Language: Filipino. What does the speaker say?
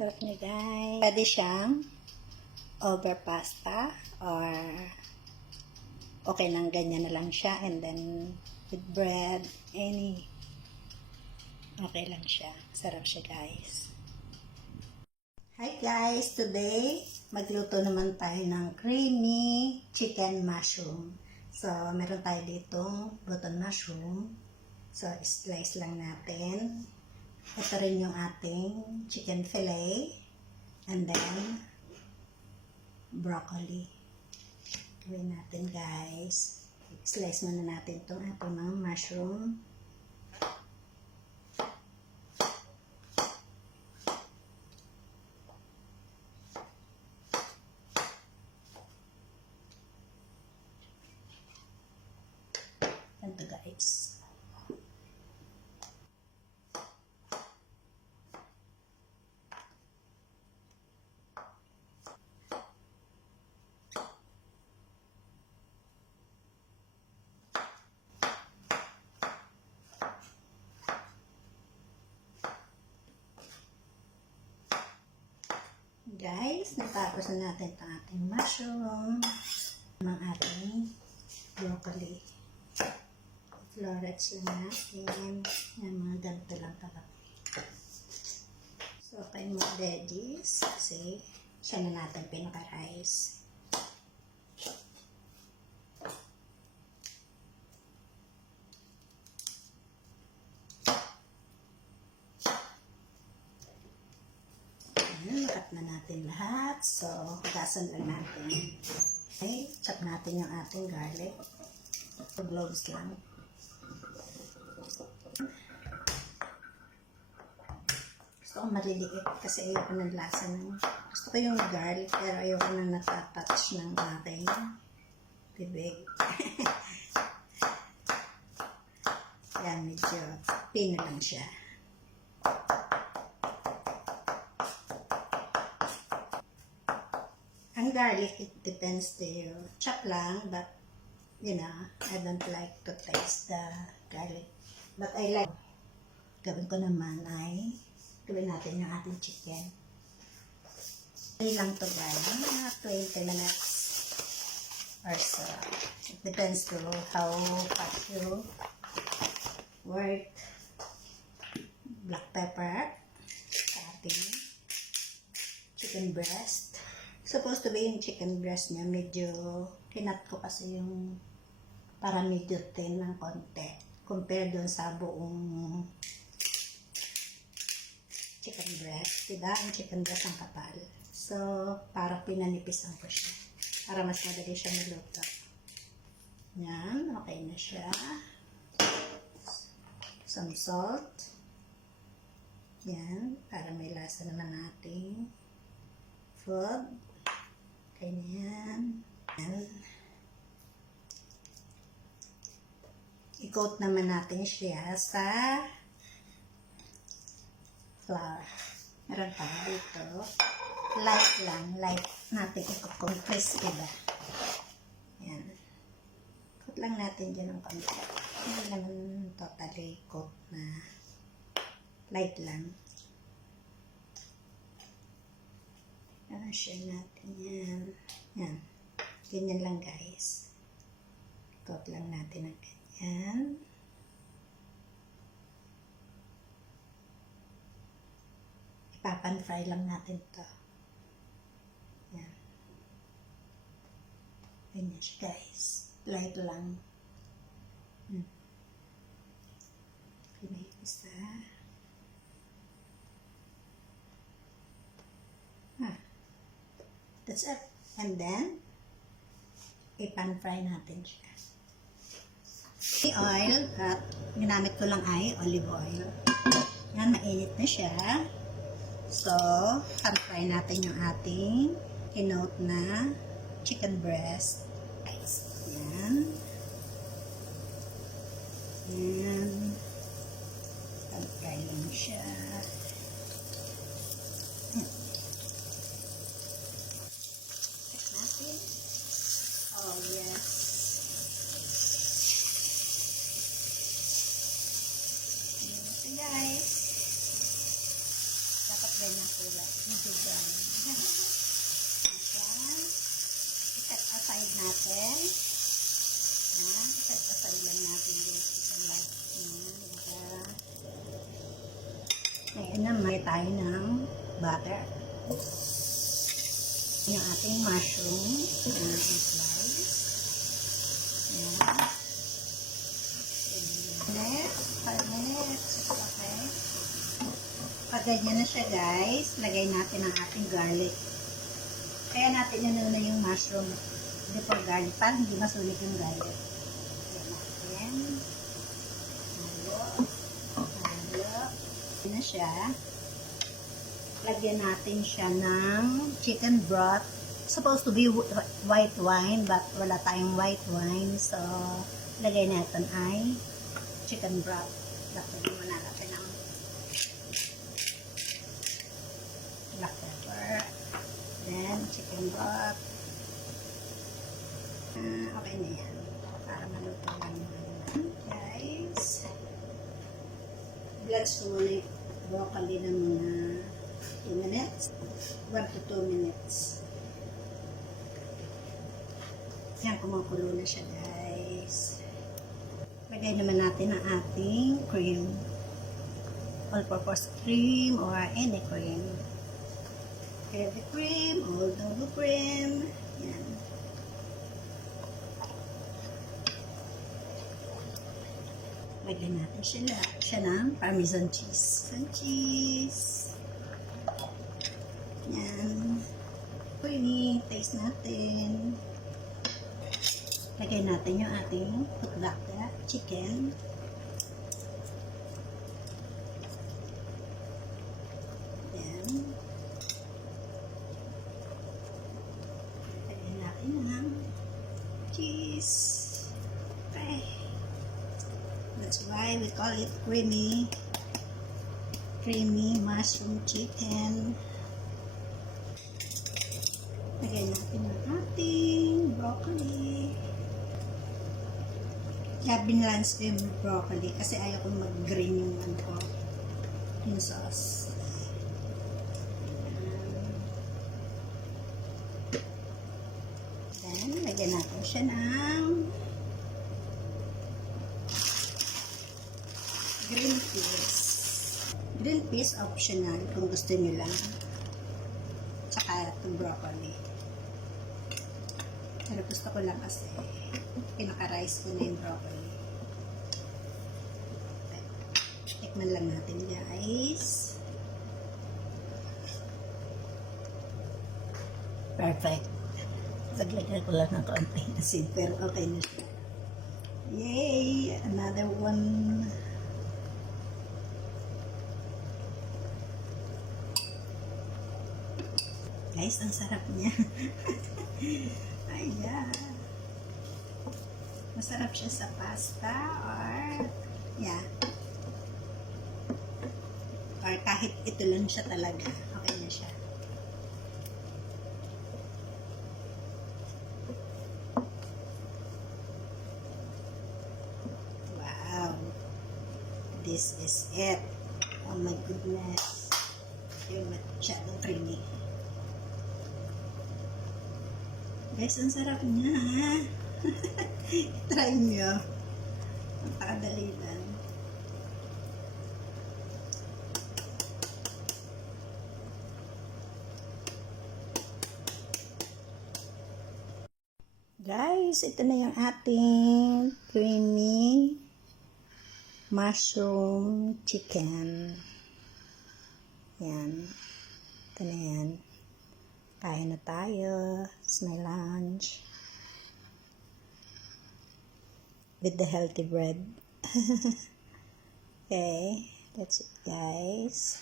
Sarap niya guys. Pwede siyang over pasta or okay lang ganyan na lang siya, and then with bread, okay lang siya. Sarap siya guys. Hi guys! Today, magluto naman tayo ng creamy chicken mushroom. So, meron tayo ditong button mushroom. So, slice lang natin. Ito rin yung ating chicken fillet. And then, broccoli. Gawin natin guys. Slice muna natin itong ating mga mushroom. Ito guys. Guys, natapos na natin itong ating mushroom, ang ating broccoli. Florets lang natin. Yan, mga ganito lang talaga. So, okay mo veggies kasi siya na natin pinaka-rice. Nakat na natin lahat. So, hugasan lang natin. Okay, chop natin yung ating garlic. Cloves lang. Gusto ko maliliit kasi ayoko ng lasa ng... Gusto ko yung garlic pero ayoko na natatouch ng aking bibig. Yan, medyo pino lang siya. Ang garlic, it depends to you. Chop lang, but you know, I don't like to taste the garlic. But I like. Gawin ko naman ay gawin natin yung ating chicken. Hindi lang to guys. Mga 20 minutes or so. It depends to how fast you work. Black pepper. Ating chicken breast. Supposed to be yung chicken breast niya, medyo kinat ko kasi yung para medyo thin ng konti compare dun sa buong chicken breast. Diba? Ang chicken breast ang kapal. So, parang pinanipisan ko siya para mas madali siya maluto. Yan. Okay na siya. Some salt. Yan. Para may lasa naman nating food. Ganyan. Yan. I-coat naman natin siya sa flour. Meron pa dito. Light lang. Light natin i-coat kung crispy ba. Yan. Coat lang natin dyan ng konti. Hindi naman totally coat na light lang. Ano siya natin yan. Yan. Ganyan lang guys. Coat lang natin ng ganyan. Ipapan-fry lang natin to. Yan. Ganyan siya guys. Light lang. May isa. That's it. And then, ipan-fry natin siya. The oil, at ginamit ko lang ay olive oil. Yan, mainit na siya. So, pan-fry natin yung ating kinote na chicken breast. Yan. Yan. Pan-fry lang siya. Oh, yes. Ito guys. Dapat ganyan kulay. Medyo brown. Ayan. I-set aside natin. Ayan. I-set aside lang natin yung isang light. Ayan. Ngayon naman tayo ng butter. Yung ating mushroom. Ayan. I-slice. Ayan. 5 minutes. Okay. Pag ganyan na siya guys, lagay natin ang ating garlic. Kaya natin inuna yung mushroom before garlic para hindi masulit yung garlic. Lagyan natin. Halo. Ganyan na siya. Lagyan natin siya ng chicken broth. Supposed to be white wine but wala tayong white wine. So, lagay natin ay chicken broth. Lagyan muna natin ng black pepper. Then, chicken broth. Okay na yan. Para maluto lang naman. Guys. Blanch ko muna yung broccoli ng mga 2 minutes. 1 to 2 minutes. Yan, kumukulo na siya guys. Lagay naman natin ang ating cream. All-purpose cream or any cream. Heavy cream, old noble cream. Yan. Lagyan natin siya ng parmesan cheese. Yan. Creamy. Taste natin. Lagay natin yung ating putlaka chicken. Then, lagay natin ng cheese. Okay. That's why we call it creamy mushroom chicken. Lagay natin ang ating broccoli. Kaya binlance ko yung broccoli kasi ayaw kong mag-green yung yung sauce. Then, lagyan natin siya ng green peas. Green peas optional kung gusto nyo lang. Tsaka itong broccoli. Pero gusto ko lang kasi pinaka-rice ko na yung broccoli. Okay. Tikman lang natin guys. Perfect. Naglagay ko lang ng konting asin pero okay na siya. Yay! Another one. Guys, ang sarap niya. Ayan. Masarap siya sa pasta or or kahit ito lang siya talaga. Okay na siya. Wow. This is it. Oh my goodness. Yung masyadong creamy. Guys, ang sarap niya, ha? Try nyo. Napakadali lang. Guys, ito na yung ating creamy mushroom chicken. Yan. Ito na yan. Kain na tayo. It's my lunch. With the healthy bread. Okay. That's it, guys.